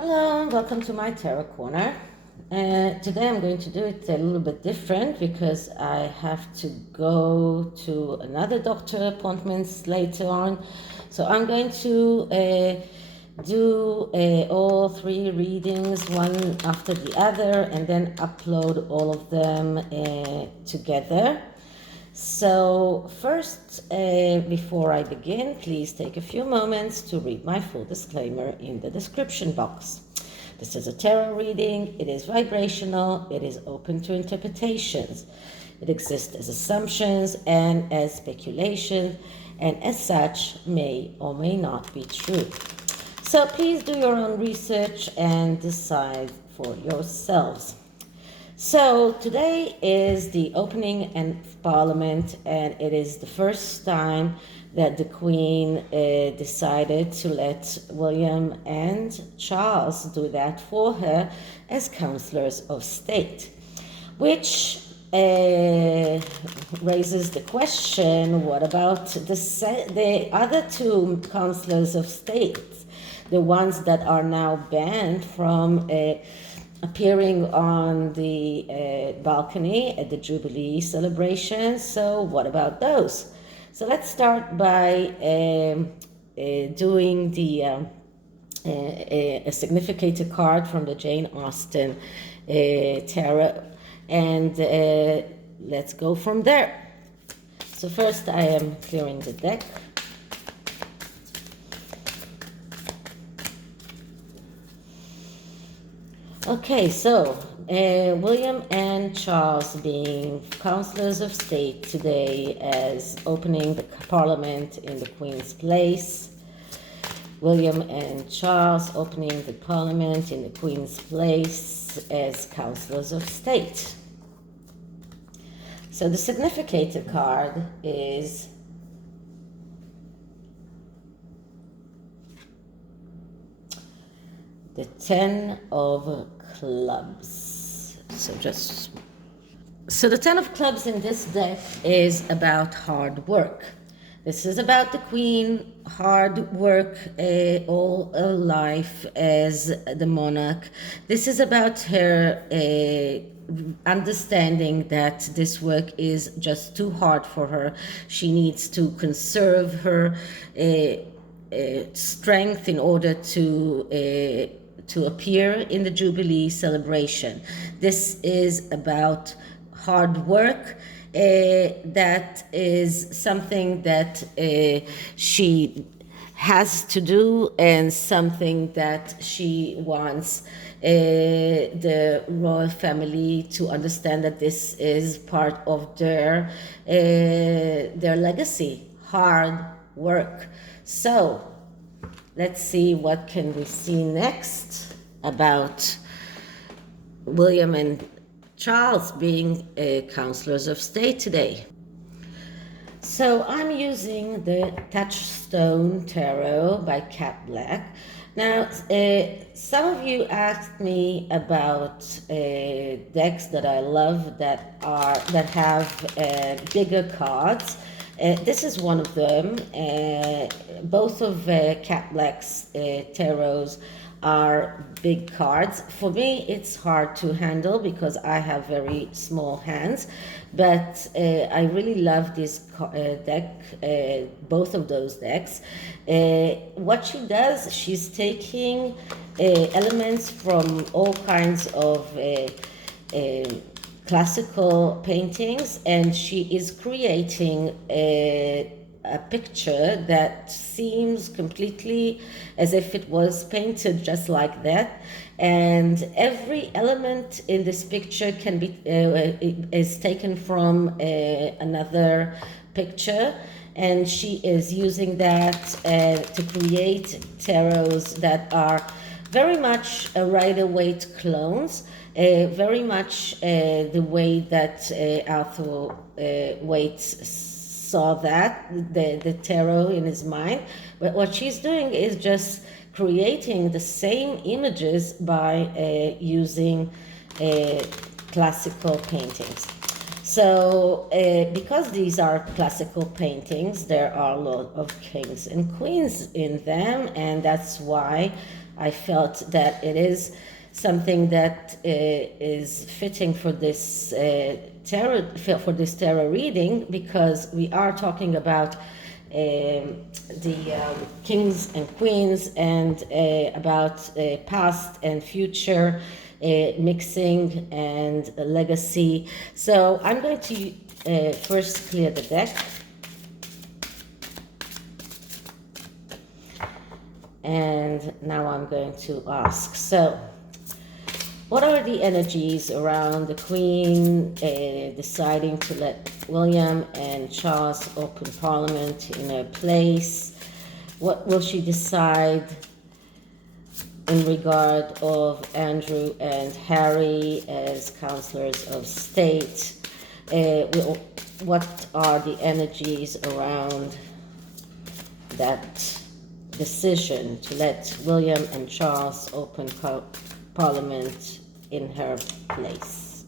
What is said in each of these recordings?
Hello and welcome to my tarot corner. Today I'm going to do it a little bit different because I have to go to another doctor appointments later on. So I'm going to do all three readings one after the other and then upload all of them together. So first, before I begin, please take a few moments to read my full disclaimer in the description box. This is a tarot reading, it is vibrational, it is open to interpretations. It exists as assumptions and as speculation, and as such may or may not be true. So please do your own research and decide for yourselves. So today is the opening of Parliament, and it is the first time that the Queen decided to let William and Charles do that for her as counsellors of state, which raises the question, what about the other two counsellors of state, the ones that are now banned from appearing on the balcony at the Jubilee celebration? So what about those? So let's start by doing a significator card from the Jane Austen tarot, and let's go from there. So first I am clearing the deck. Okay, so William and Charles being councillors of state today as opening the Parliament in the Queen's place. William and Charles opening the Parliament in the Queen's place as councillors of state. So the significator card is the 10 of Clubs. So the 10 of Clubs in this deck is about hard work. This is about the Queen, hard work all her life as the monarch. This is about her understanding that this work is just too hard for her. She needs to conserve her strength in order to appear in the Jubilee celebration. This is about hard work. That is something that she has to do, and something that she wants the royal family to understand, that this is part of their legacy, hard work. So let's see what can we see next about William and Charles being councillors of state today. So I'm using the TOUCHSTONE tarot by Cat Black. Now, some of you asked me about decks that I love that have bigger cards. This is one of them. Both of Cat Black's tarots are big cards. For me, it's hard to handle because I have very small hands, but I really love this deck, both of those decks. What she does, she's taking elements from all kinds of classical paintings, and she is creating a picture that seems completely as if it was painted just like that, and every element in this picture can be is taken from another picture, and she is using that to create tarots that are very much Rider-Waite clones, very much the way that Arthur Waite saw that, the tarot in his mind. But what she's doing is just creating the same images by using classical paintings. So because these are classical paintings, there are a lot of kings and queens in them, and that's why I felt that it is something that is fitting for this tarot reading, because we are talking about the kings and queens, and about past and future mixing and legacy. So I'm going to first clear the deck. And now I'm going to ask, so what are the energies around the Queen deciding to let William and Charles open Parliament in her place? What will she decide in regard of Andrew and Harry as counsellors of state? What are the energies around that decision to let William and Charles open Parliament in her place?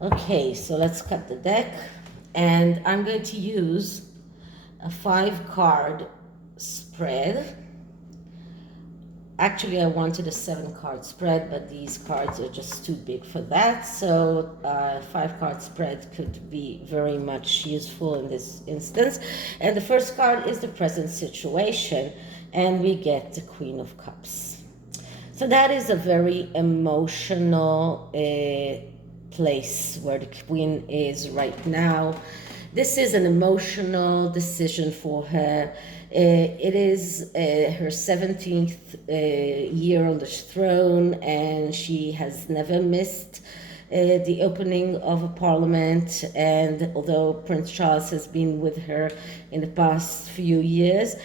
Okay, so let's cut the deck, and I'm going to use a 5-card spread. Actually, I wanted a 7-card spread, but these cards are just too big for that. So a 5-card spread could be very much useful in this instance. And the first card is the present situation, and we get the Queen of Cups. So that is a very emotional place where the Queen is right now. This is an emotional decision for her. It is her 17th year on the throne, and she has never missed the opening of a parliament. And although Prince Charles has been with her in the past few years,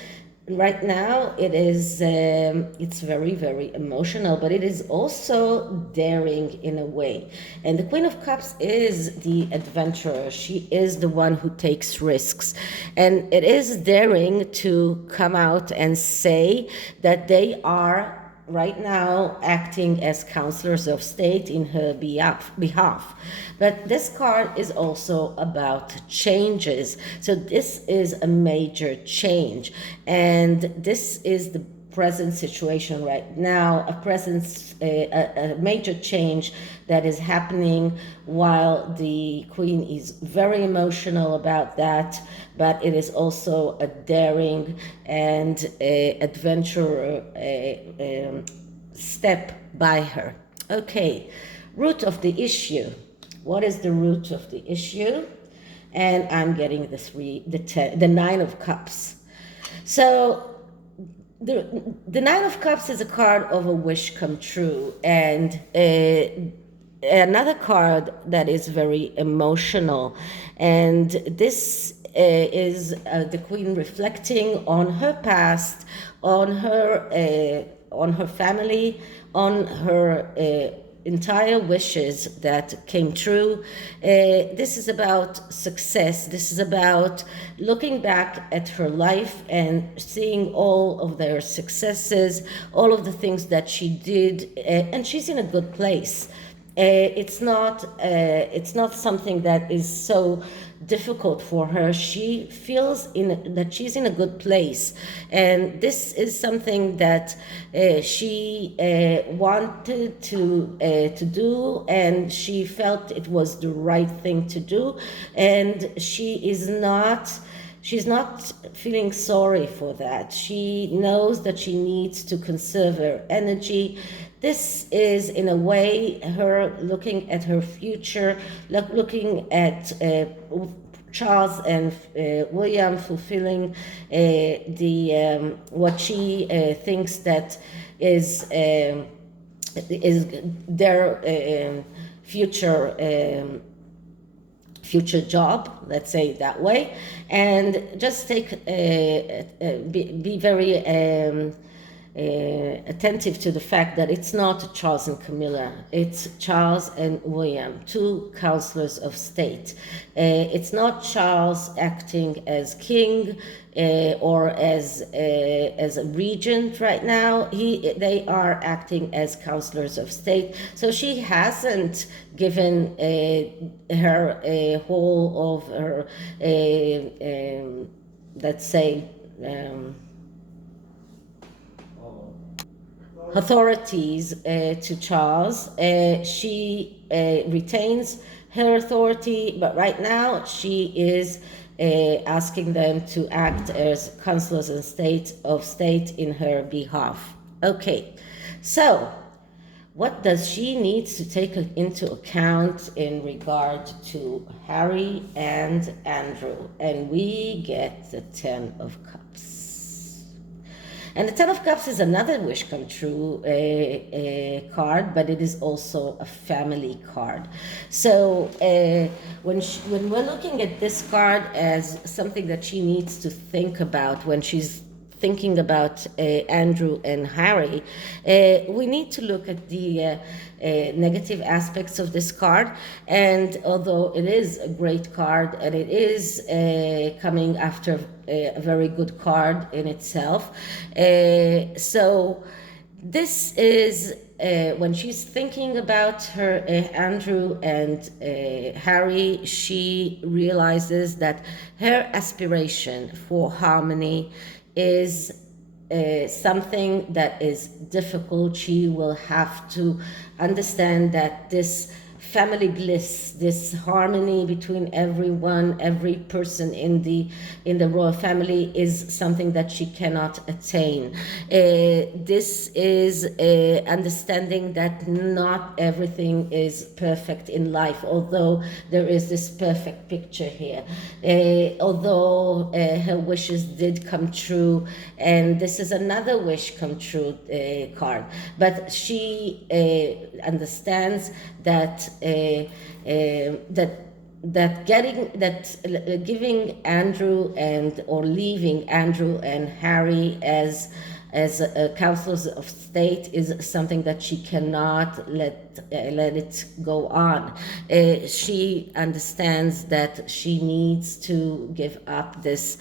right now it is it's very, very emotional, but it is also daring in a way. And the Queen of Cups is the adventurer. She is the one who takes risks, and it is daring to come out and say that they are right now acting as counselors of state in her behalf. But this card is also about changes. So this is a major change, and this is the present situation right now, a major change that is happening while the Queen is very emotional about that, but it is also a daring and adventurer step by her. Okay, root of the issue. What is the root of the issue? And I'm getting the 9 of Cups. So the 9 of Cups is a card of a wish come true, and another card that is very emotional. And this is the Queen reflecting on her past, on her family, on her entire wishes that came true. This is about success. This is about looking back at her life and seeing all of their successes, all of the things that she did, and she's in a good place. It's not something that is so difficult for her. She feels that she's in a good place, and this is something that she wanted to do, and she felt it was the right thing to do, and she's not feeling sorry for that. She knows that she needs to conserve her energy. This is, in a way, her looking at her future, looking at Charles and William fulfilling what she thinks that is their future job, let's say it that way, and just be very attentive to the fact that it's not Charles and Camilla, it's Charles and William, 2 counselors of state. It's not Charles acting as king or as a regent right now. They are acting as counselors of state. So she hasn't given her whole of her, let's say, authorities to Charles. She retains her authority, but right now she is asking them to act as counsellors of state in her behalf. Okay, so what does she needs to take into account in regard to Harry and Andrew? And we get the Ten of Cups. And the Ten of Cups is another wish come true card, but it is also a family card. So when we're looking at this card as something that she needs to think about when she's thinking about Andrew and Harry, we need to look at the negative aspects of this card. And although it is a great card and it is coming after a very good card in itself, so this is when she's thinking about her Andrew and Harry, she realizes that her aspiration for harmony is something that is difficult. She will have to understand that this family bliss, this harmony between every person in the royal family is something that she cannot attain. This is understanding that not everything is perfect in life, although there is this perfect picture here. Although her wishes did come true, and this is another wish come true card, but she understands that giving Andrew or leaving Andrew and Harry as counselors of state is something that she cannot let it go on. She understands that she needs to give up this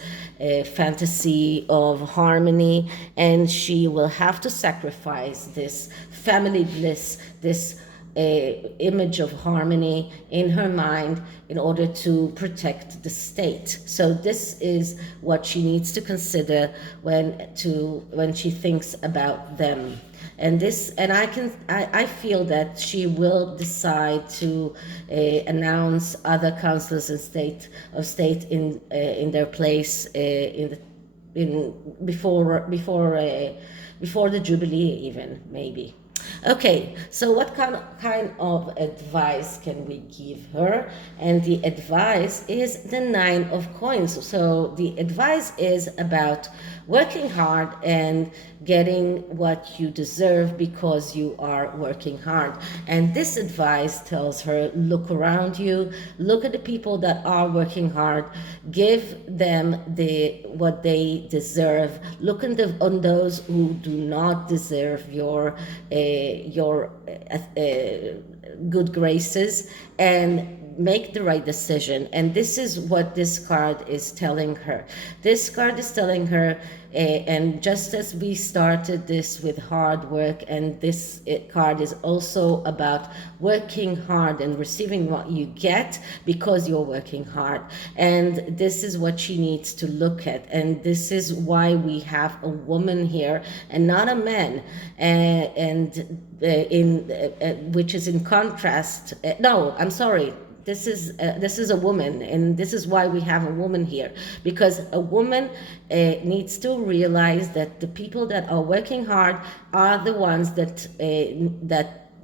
fantasy of harmony, and she will have to sacrifice this family bliss, this image of harmony in her mind in order to protect the state. So this is what she needs to consider when she thinks about them. And I feel that she will decide to announce other counselors of state in their place before the Jubilee, even maybe. Okay, so what kind of advice can we give her? And the advice is the Nine of Coins. So the advice is about working hard and getting what you deserve because you are working hard. And this advice tells her, look around you, look at the people that are working hard, give them what they deserve. Look on those who do not deserve your good graces, and make the right decision. And this is what this card is telling her. This card is telling her, and just as we started this with hard work, and this card is also about working hard and receiving what you get because you're working hard. And this is what she needs to look at. And this is why we have a woman here and not a man, which is in contrast. No, I'm sorry. This is a woman, and this is why we have a woman here, because a woman needs to realize that the people that are working hard are the ones that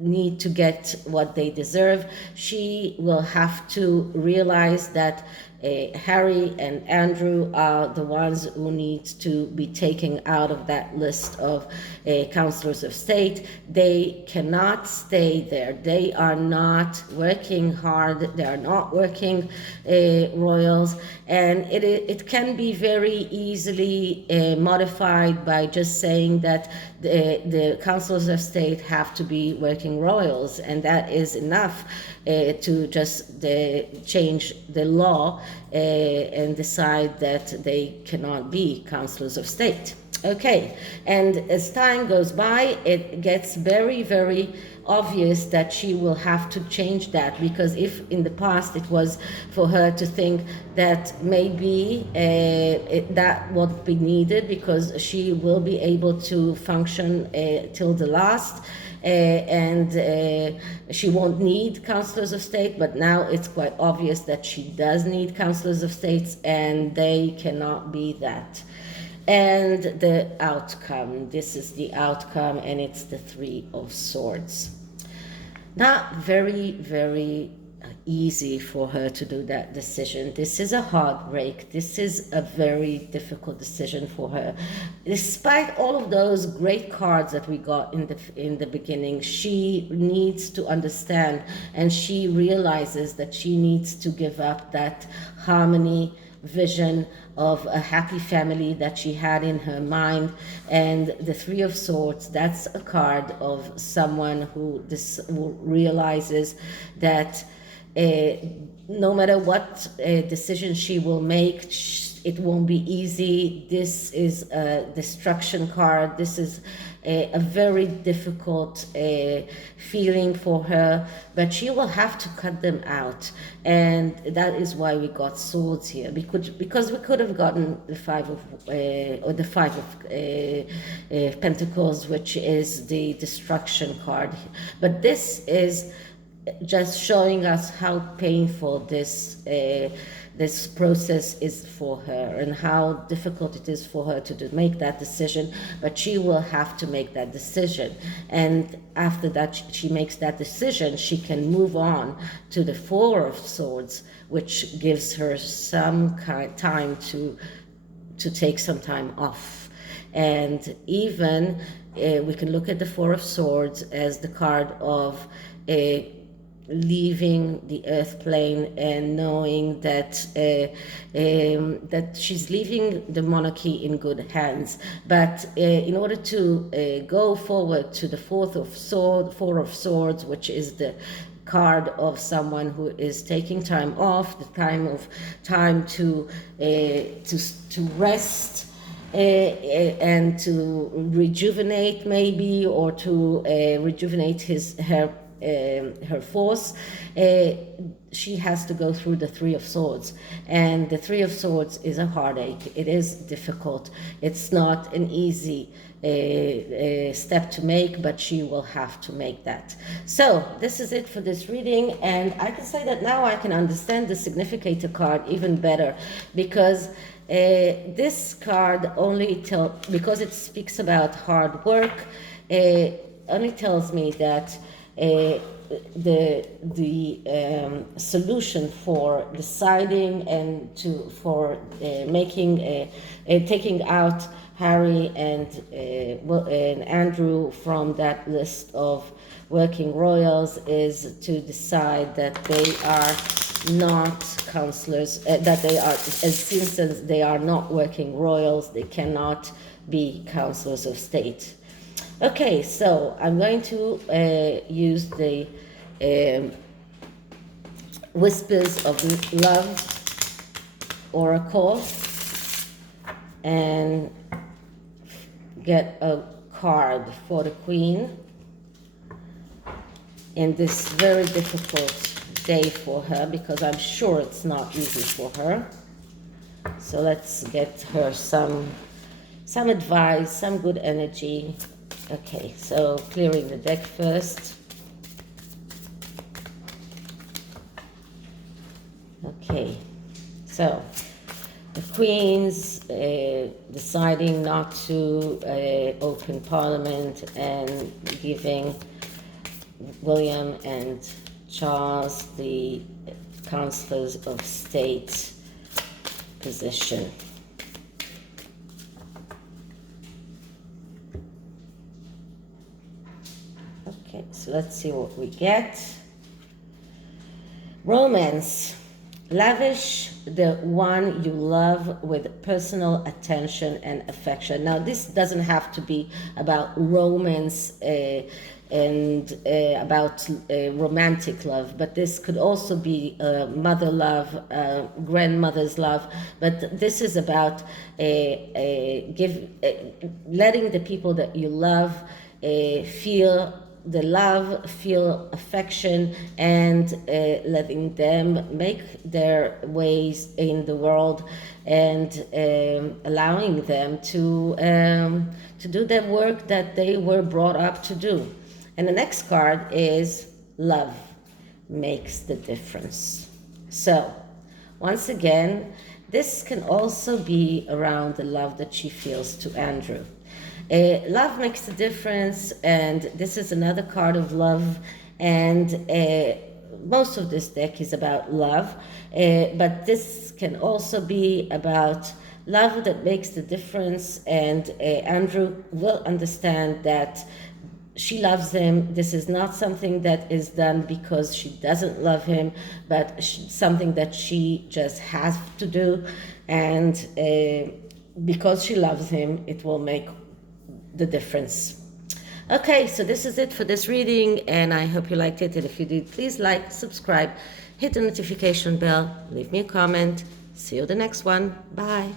need to get what they deserve. She will have to realize that Harry and Andrew are the ones who need to be taken out of that list of counselors of state. They cannot stay there. They are not working hard. They are not working royals. And it can be very easily modified by just saying that the counselors of state have to be working royals, and that is enough to just change the law and decide that they cannot be counselors of state. Okay, and as time goes by, it gets very, very obvious that she will have to change that, because if in the past it was for her to think that maybe that would be needed because she will be able to function till the last, and she won't need counselors of state, but now it's quite obvious that she does need counselors of states, and they cannot be that. And the outcome, this is the outcome, and it's the Three of Swords. Not very, very easy for her to do that decision. This is a heartbreak. This is a very difficult decision for her. Despite all of those great cards that we got in the beginning, she needs to understand, and she realizes that she needs to give up that harmony vision of a happy family that she had in her mind. And the Three of Swords, that's a card of someone who realizes that no matter what decision she will make, it won't be easy. This is a destruction card. This is a very difficult feeling for her, but she will have to cut them out. And that is why we got swords here, because we could have gotten the Five of Pentacles, which is the destruction card. But this is just showing us how painful this process is for her, and how difficult it is for her to make that decision. But she will have to make that decision, and after that she makes that decision, she can move on to the Four of Swords, which gives her some time to take some time off. And even we can look at the Four of Swords as the card of leaving the earth plane, and knowing that that she's leaving the monarchy in good hands. But in order to go forward to the Four of Swords, which is the card of someone who is taking time off, the time to rest, and to rejuvenate, maybe, or to rejuvenate her force, she has to go through the Three of Swords. And the Three of Swords is a heartache. It is difficult. It's not an easy step to make, but she will have to make that. So this is it for this reading, and I can say that now I can understand the Significator card even better, because this card only because it speaks about hard work, only tells me that the solution for deciding and for taking out Harry and Andrew from that list of working royals is to decide that they are not counselors, that they are, since they are not working royals, they cannot be counselors of state. Okay, so I'm going to use the Whispers of Love Oracle and get a card for the Queen in this very difficult day for her, because I'm sure it's not easy for her. So let's get her some advice, some good energy. Okay, so clearing the deck first. Okay, so the Queen's deciding not to open Parliament and giving William and Charles the Councillors of State position. Okay, so let's see what we get. Romance. Lavish the one you love with personal attention and affection. Now, this doesn't have to be about romance and about romantic love, but this could also be mother love, grandmother's love. But this is about letting the people that you love feel the love, feel affection, and letting them make their ways in the world, and allowing them to do the work that they were brought up to do. And the next card is love makes the difference. So once again, this can also be around the love that she feels to Andrew. Love makes a difference, and this is another card of love, and most of this deck is about love, but this can also be about love that makes the difference, and Andrew will understand that she loves him. This is not something that is done because she doesn't love him, but something that she just has to do, and because she loves him, it will make the difference. Okay, so this is it for this reading, and I hope you liked it. And if you did, please like, subscribe, hit the notification bell, leave me a comment. See you the next one. Bye.